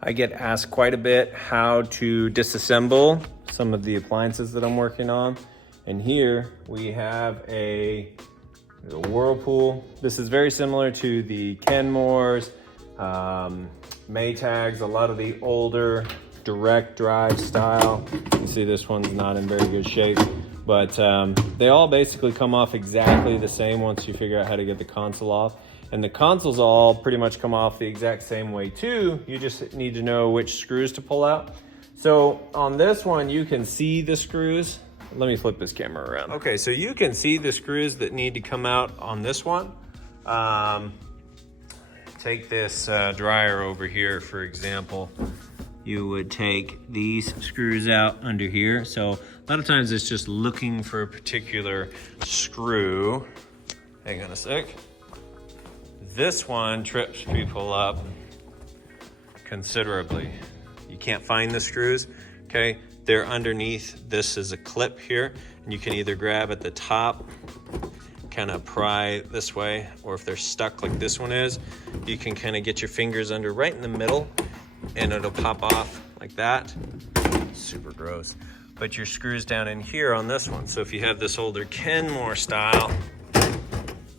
I get asked quite a bit how to disassemble some of the appliances that I'm working on. And here we have a Whirlpool. This is very similar to the Kenmores, Maytags, a lot of the older direct drive style. You see this one's not in very good shape, but they all basically come off exactly the same once you figure out how to get the console off. And the consoles all pretty much come off the exact same way too. You just need to know which screws to pull out. So on this one, you can see the screws. Let me flip this camera around. Okay, so you can see the screws that need to come out on this one. Take this dryer over here, for example. You would take these screws out under here. So a lot of times it's just looking for a particular screw. Hang on a sec. This one trips people up considerably. You can't find the screws, okay? They're underneath. This is a clip here, and you can either grab at the top, kind of pry this way, or if they're stuck like this one is, you can kind of get your fingers under right in the middle, and it'll pop off like that. Super gross. But your screws down in here on this one. So if you have this older Kenmore style,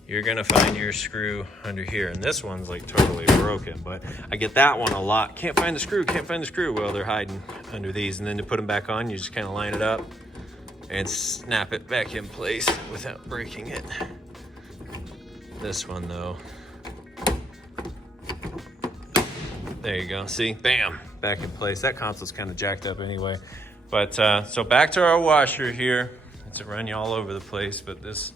you're gonna find your screw under here. And this one's like totally broken, but I get that one a lot. Can't find the screw, can't find the screw. Well, they're hiding under these. And then to put them back on, you just kind of line it up and snap it back in place without breaking it. This one though, there you go, see, bam, back in place. That console's kind of jacked up anyway. But so back to our washer here. It's run you all over the place, but this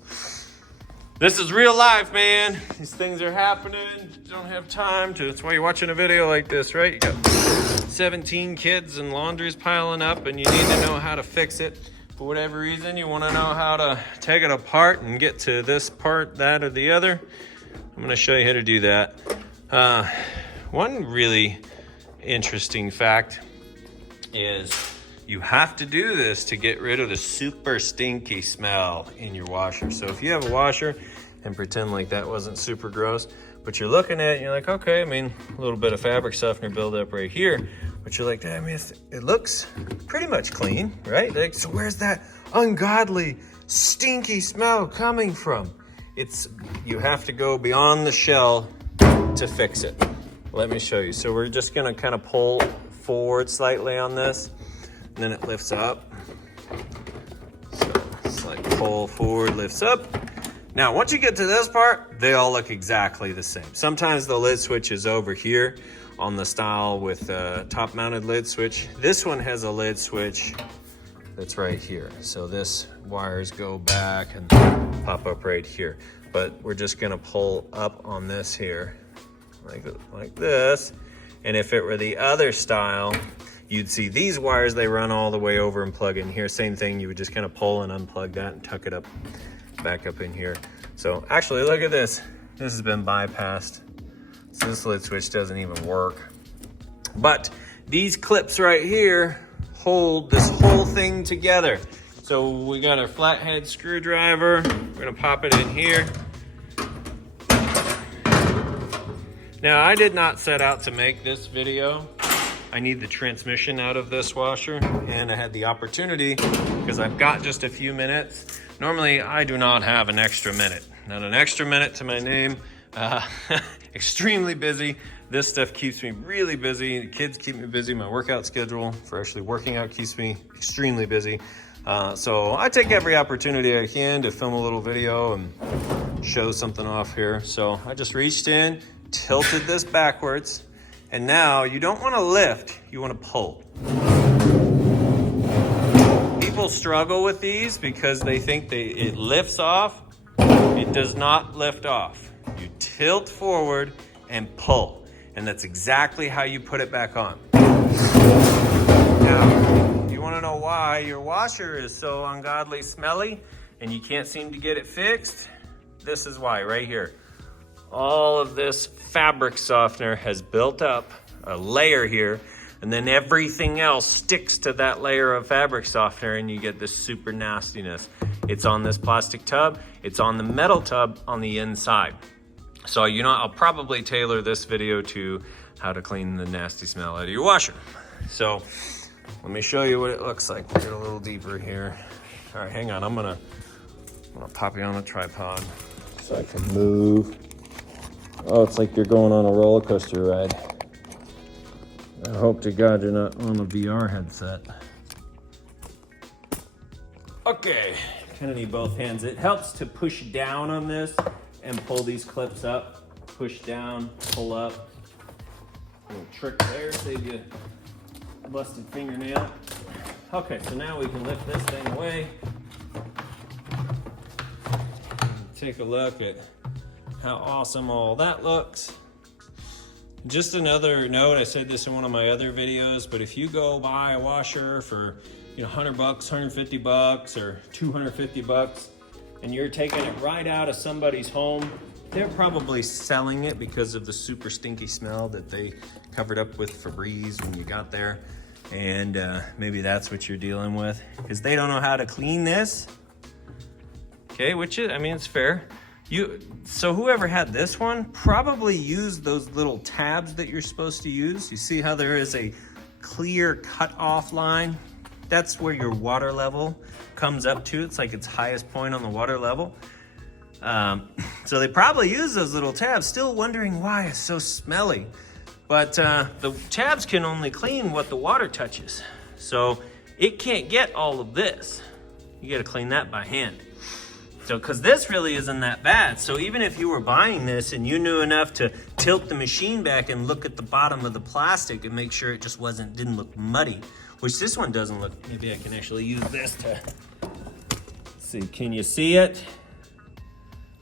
is real life, man. These things are happening. You don't have time to. That's why you're watching a video like this, right? You got 17 kids and laundry's piling up and you need to know how to fix it. For whatever reason, you want to know how to take it apart and get to this part, that, or the other. I'm going to show you how to do that. One really interesting fact is you have to do this to get rid of the super stinky smell in your washer. So if you have a washer, and pretend like that wasn't super gross, but you're looking at it and you're like, okay, I mean, a little bit of fabric softener buildup right here, but you're like, damn, it looks pretty much clean, right? Like, so where's that ungodly, stinky smell coming from? You have to go beyond the shell to fix it. Let me show you. So we're just gonna kind of pull forward slightly on this, and then it lifts up. So it's like pull forward, lifts up. Now, once you get to this part, they all look exactly the same. Sometimes the lid switch is over here on the style with the top-mounted lid switch. This one has a lid switch that's right here. So this wires go back and pop up right here. But we're just gonna pull up on this here, like this. And if it were the other style, you'd see these wires, they run all the way over and plug in here. Same thing, you would just kind of pull and unplug that and tuck it up, back up in here. So actually, look at this. This has been bypassed. So this lid switch doesn't even work. But these clips right here hold this whole thing together. So we got our flathead screwdriver. We're gonna pop it in here. Now, I did not set out to make this video. I need the transmission out of this washer, and I had the opportunity because I've got just a few minutes. Normally, I do not have an extra minute. Not an extra minute to my name. Extremely busy. This stuff keeps me really busy. The kids keep me busy. My workout schedule for actually working out keeps me extremely busy. So I take every opportunity I can to film a little video and show something off here. So I just reached in, tilted this backwards, and now you don't want to lift, you want to pull. People struggle with these because they think it lifts off. It does not lift off. You tilt forward and pull, and that's exactly how you put it back on. Now, you want to know why your washer is so ungodly smelly and you can't seem to get it fixed? This is why, right here. All of this fabric softener has built up a layer here, and then everything else sticks to that layer of fabric softener, and you get this super nastiness. It's on this plastic tub, it's on the metal tub on the inside. So, you know, I'll probably tailor this video to how to clean the nasty smell out of your washer. So let me show you what it looks like. We'll get a little deeper here. All right, hang on. I'm gonna pop you on a tripod so I can move. Oh, it's like you're going on a roller coaster ride. I hope to God you're not on a VR headset. Okay, kind of need both hands. It helps to push down on this and pull these clips up. Push down, pull up. Little trick there, save you a busted fingernail. Okay, so now we can lift this thing away. Take a look at how awesome all that looks. Just another note, I said this in one of my other videos, but if you go buy a washer for, you know, $100, $150, or $250, and you're taking it right out of somebody's home, they're probably selling it because of the super stinky smell that they covered up with Febreze when you got there. And maybe that's what you're dealing with, because they don't know how to clean this. Okay, which is, I mean, it's fair. So whoever had this one probably used those little tabs that you're supposed to use. You see how there is a clear cut-off line? That's where your water level comes up to. It's like its highest point on the water level. So they probably use those little tabs, still wondering why it's so smelly. But the tabs can only clean what the water touches. So it can't get all of this. You gotta clean that by hand. So, because this really isn't that bad. So even if you were buying this and you knew enough to tilt the machine back and look at the bottom of the plastic and make sure it just didn't look muddy, which this one doesn't look. Maybe I can actually use this to see. Can you see it?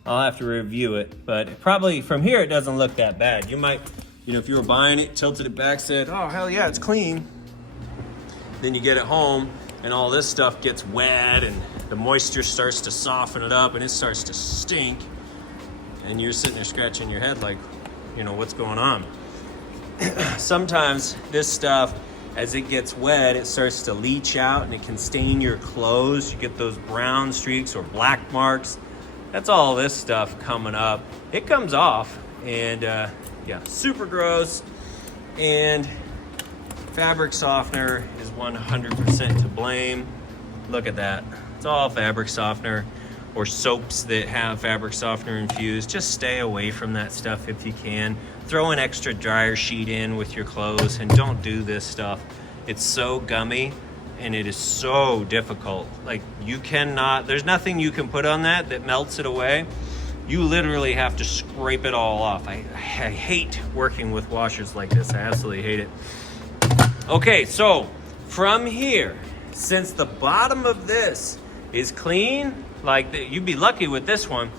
I'll have to review it, but probably from here it doesn't look that bad. You might, you know, if you were buying it, tilted it back, said, oh, hell yeah, it's clean. Then you get it home and all this stuff gets wet and the moisture starts to soften it up and it starts to stink. And you're sitting there scratching your head like, you know, what's going on? Sometimes this stuff, as it gets wet, it starts to leach out and it can stain your clothes. You get those brown streaks or black marks. That's all this stuff coming up. It comes off and yeah, super gross. And fabric softener is 100% to blame. Look at that. It's all fabric softener or soaps that have fabric softener infused. Just stay away from that stuff if you can. Throw an extra dryer sheet in with your clothes and don't do this stuff. It's so gummy and it is so difficult. Like, you cannot, there's nothing you can put on that melts it away. You literally have to scrape it all off. I hate working with washers like this. I absolutely hate it. Okay, so from here, since the bottom of this is clean, like you'd be lucky with this one,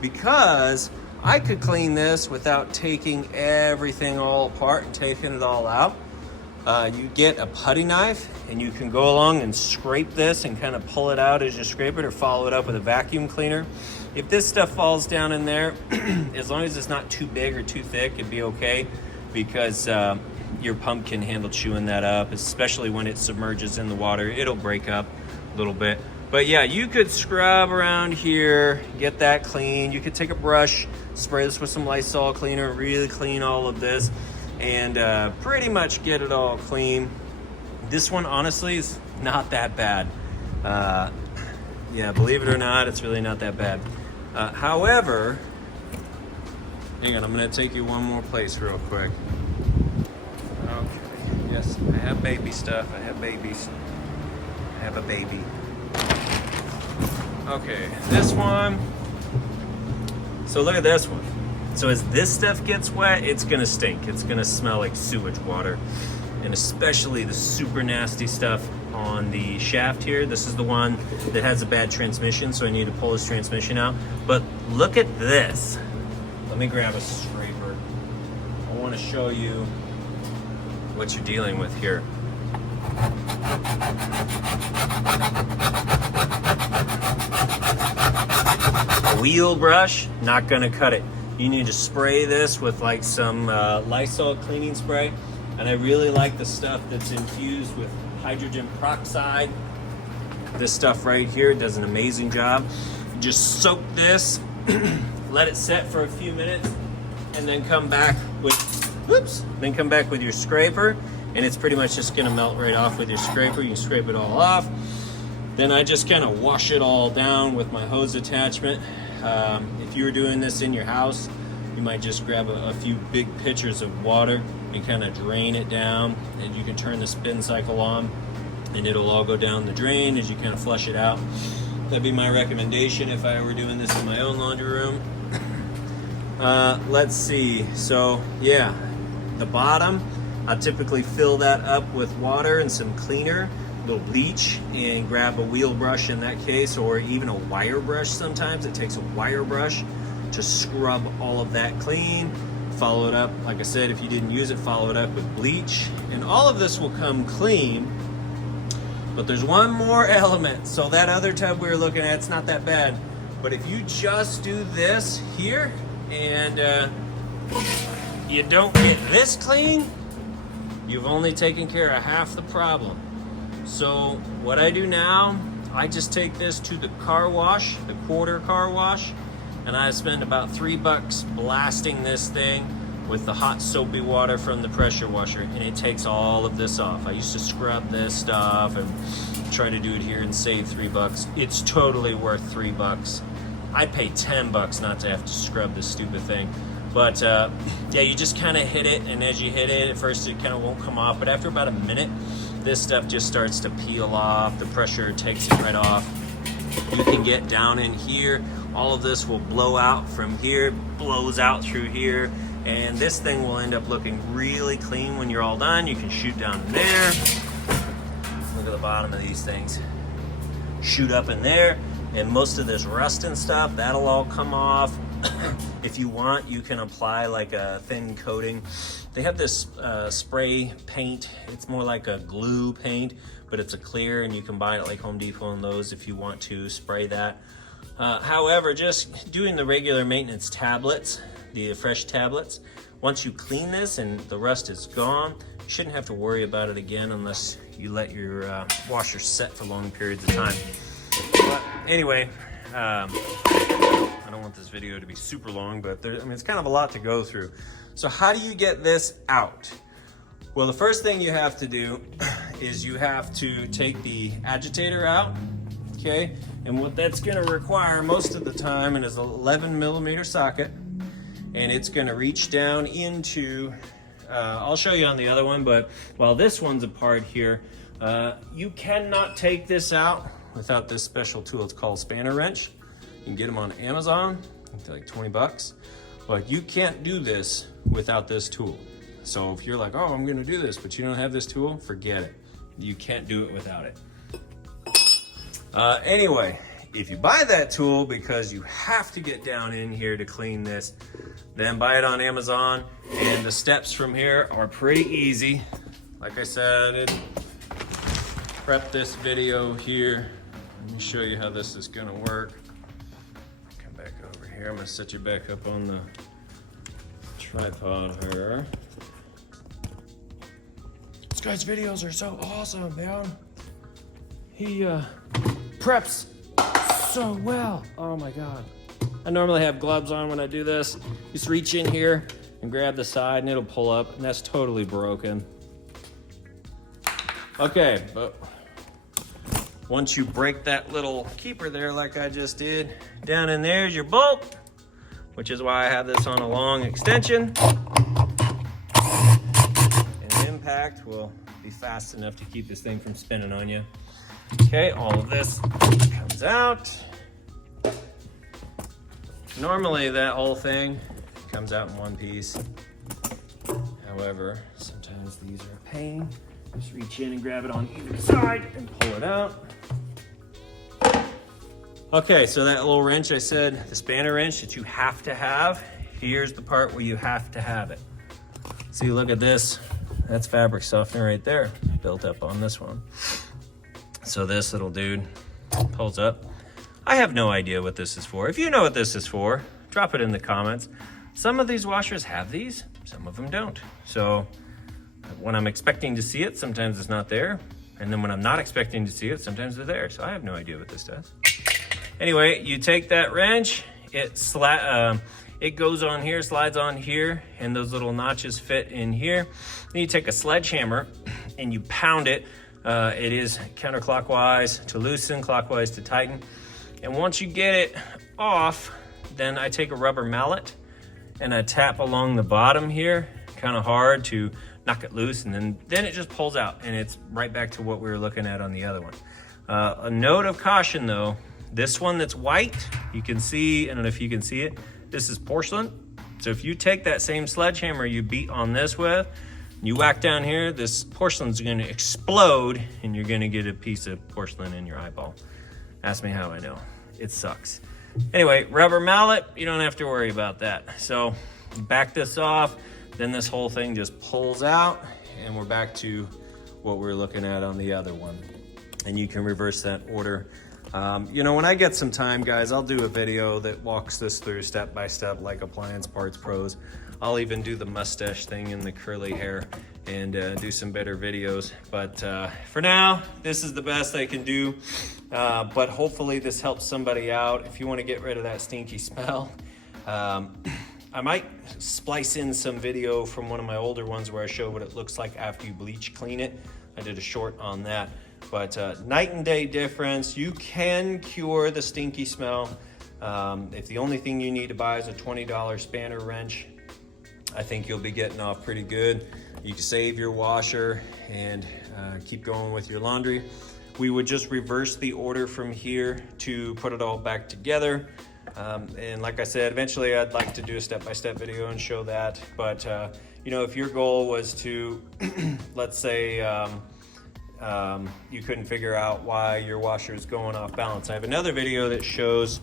because I could clean this without taking everything all apart and taking it all out. You get a putty knife and you can go along and scrape this and kind of pull it out as you scrape it, or follow it up with a vacuum cleaner. If this stuff falls down in there, as long as it's not too big or too thick, it'd be okay, because your pump can handle chewing that up, especially when it submerges in the water. It'll break up a little bit. But yeah, you could scrub around here, get that clean. You could take a brush, spray this with some Lysol cleaner, really clean all of this, and pretty much get it all clean. This one, honestly, is not that bad. Yeah, believe it or not, it's really not that bad. However, hang on, I'm gonna take you one more place real quick. Okay, yes, I have baby stuff. I have babies. I have a baby. Okay, this one. So look at this one. So as this stuff gets wet, it's gonna stink. It's gonna smell like sewage water. And especially the super nasty stuff on the shaft here. This is the one that has a bad transmission, so I need to pull his transmission out. But look at this. Let me grab a scraper. I wanna show you what you're dealing with here. A wheel brush, not gonna cut it. You need to spray this with like some Lysol cleaning spray. And I really like the stuff that's infused with hydrogen peroxide. This stuff right here does an amazing job. Just soak this, let it set for a few minutes, and then come back with, then come back with your scraper, and it's pretty much just gonna melt right off with your scraper. You can scrape it all off. Then I just kind of wash it all down with my hose attachment. If you were doing this in your house, you might just grab a few big pitchers of water and kind of drain it down, and you can turn the spin cycle on and it'll all go down the drain as you kind of flush it out. That'd be my recommendation if I were doing this in my own laundry room. Let's see, so yeah, the bottom, I typically fill that up with water and some cleaner, a little bleach, and grab a wheel brush in that case, or even a wire brush sometimes. It takes a wire brush to scrub all of that clean. Follow it up, like I said, if you didn't use it, follow it up with bleach, and all of this will come clean. But there's one more element. So that other tub we were looking at, it's not that bad. But if you just do this here and you don't get this clean, you've only taken care of half the problem. So what I do now, I just take this to the car wash, the quarter car wash, and I spend about $3 blasting this thing with the hot soapy water from the pressure washer, and it takes all of this off. I used to scrub this stuff and try to do it here and save $3. It's totally worth $3. I'd pay $10 not to have to scrub this stupid thing. But yeah, you just kind of hit it, and as you hit it, at first it kind of won't come off, but after about a minute, this stuff just starts to peel off. The pressure takes it right off. You can get down in here. All of this will blow out from here, blows out through here, and this thing will end up looking really clean when you're all done. You can shoot down in there. Look at the bottom of these things. Shoot up in there, and most of this rust and stuff, that'll all come off. If you want, you can apply like a thin coating. They have this spray paint. It's more like a glue paint, but it's a clear, and you can buy it at like Home Depot and those if you want to spray that. However, just doing the regular maintenance tablets, the fresh tablets, once you clean this and the rust is gone, you shouldn't have to worry about it again unless you let your washer set for long periods of time. But anyway, I don't want this video to be super long, but it's kind of a lot to go through. So how do you get this out? Well, the first thing you have to do is you have to take the agitator out, okay? And what that's gonna require most of the time is an 11mm socket, and it's gonna reach down into, I'll show you on the other one, but while this one's apart here, you cannot take this out without this special tool. It's called spanner wrench. You can get them on Amazon, they're like 20 bucks. But you can't do this without this tool. So if you're like, oh, I'm gonna do this, but you don't have this tool, forget it. You can't do it without it. Anyway, if you buy that tool because you have to get down in here to clean this, then buy it on Amazon, and the steps from here are pretty easy. Like I said, I did prep this video here. Let me show you how this is gonna work. Come back over here. I'm gonna set you back up on the tripod here. This guy's videos are so awesome, man. He preps so well. Oh my God. I normally have gloves on when I do this. Just reach in here and grab the side and it'll pull up, and that's totally broken. Okay, but once you break that little keeper there like I just did, down in there's your bolt, which is why I have this on a long extension. And impact will be fast enough to keep this thing from spinning on you. Okay, all of this comes out. Normally that whole thing comes out in one piece. However, sometimes these are a pain. Just reach in and grab it on either side and pull it out. Okay, so that little wrench I said, the spanner wrench that you have to have, here's the part where you have to have it. See, look at this. That's fabric softener right there, built up on this one. So this little dude pulls up. I have no idea what this is for. If you know what this is for, drop it in the comments. Some of these washers have these, some of them don't. So when I'm expecting to see it, sometimes it's not there. And then when I'm not expecting to see it, sometimes they're there. So I have no idea what this does. Anyway, you take that wrench, it It goes on here, slides on here, and those little notches fit in here. Then you take a sledgehammer and you pound it. It is counterclockwise to loosen, clockwise to tighten. And once you get it off, then I take a rubber mallet and I tap along the bottom here, kind of hard to knock it loose, and then it just pulls out, and it's right back to what we were looking at on the other one. A note of caution though, this one that's white, you can see, I don't know if you can see it, this is porcelain. So if you take that same sledgehammer you beat on this with, you whack down here, this porcelain's gonna explode and you're gonna get a piece of porcelain in your eyeball. Ask me how I know, it sucks. Anyway, rubber mallet, you don't have to worry about that. So back this off, then this whole thing just pulls out and we're back to what we were looking at on the other one. And you can reverse that order. You know, when I get some time, guys, I'll do a video that walks this through step by step like Appliance Parts Pros. I'll even do the mustache thing and the curly hair and do some better videos. But for now, this is the best I can do. But hopefully this helps somebody out. If you want to get rid of that stinky smell, I might splice in some video from one of my older ones where I show what it looks like after you bleach clean it. I did a short on that. But night and day difference. You can cure the stinky smell. If the only thing you need to buy is a $20 spanner wrench, I think you'll be getting off pretty good. You can save your washer and keep going with your laundry. We would just reverse the order from here to put it all back together. And like I said, eventually I'd like to do a step-by-step video and show that. But you know, if your goal was to, let's say, you couldn't figure out why your washer is going off balance, I have another video that shows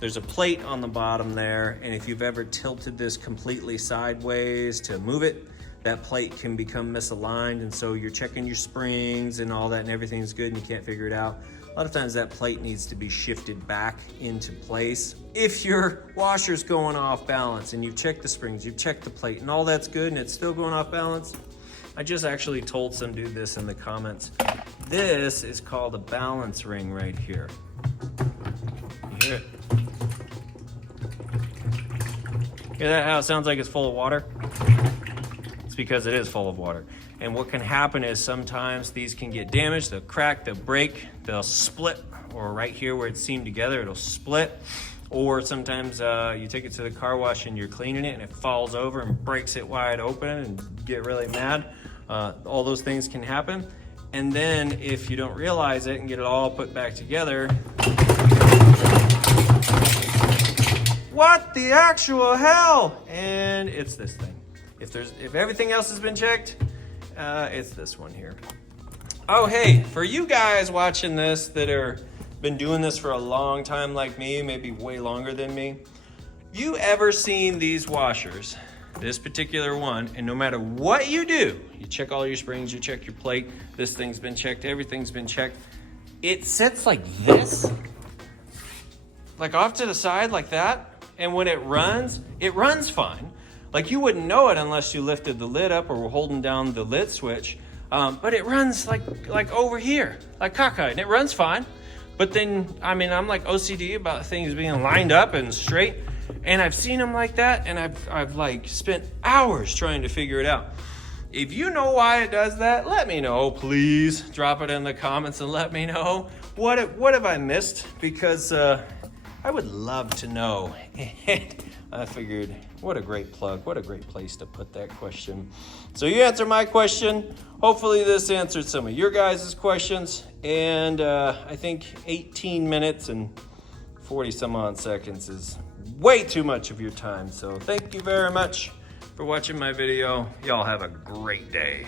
there's a plate on the bottom there, and if you've ever tilted this completely sideways to move it, that plate can become misaligned, and so you're checking your springs and all that and everything's good and you can't figure it out. A lot of times that plate needs to be shifted back into place. If your washer's going off balance and you've checked the springs, you've checked the plate and all that's good and it's still going off balance, I just actually told some dude this in the comments. This is called a balance ring right here. You hear it? Hear that, how it sounds like it's full of water? It's because it is full of water. And what can happen is sometimes these can get damaged, they'll crack, they'll break, they'll split, or right here where it's seamed together, it'll split. Or sometimes you take it to the car wash and you're cleaning it and it falls over and breaks it wide open and get really mad. All those things can happen. And then if you don't realize it and get it all put back together, what the actual hell? And it's this thing. If everything else has been checked, it's this one here. Oh, hey, for you guys watching this that are been doing this for a long time like me, maybe way longer than me, you ever seen these washers, this particular one, and no matter what you do, you check all your springs, you check your plate, this thing's been checked, everything's been checked, it sits like this, like off to the side like that, and when it runs fine. Like you wouldn't know it unless you lifted the lid up or were holding down the lid switch, but it runs like over here, like cockeyed, and it runs fine. But then, I mean, I'm like OCD about things being lined up and straight, and I've seen them like that, and I've like spent hours trying to figure it out. If you know why it does that, let me know, please. Drop it in the comments and let me know. What have I missed? Because I would love to know. I figured, what a great plug, what a great place to put that question. So you answer my question. Hopefully this answered some of your guys' questions. And I think 18 minutes and 40 some odd seconds is way too much of your time. So thank you very much for watching my video. Y'all have a great day.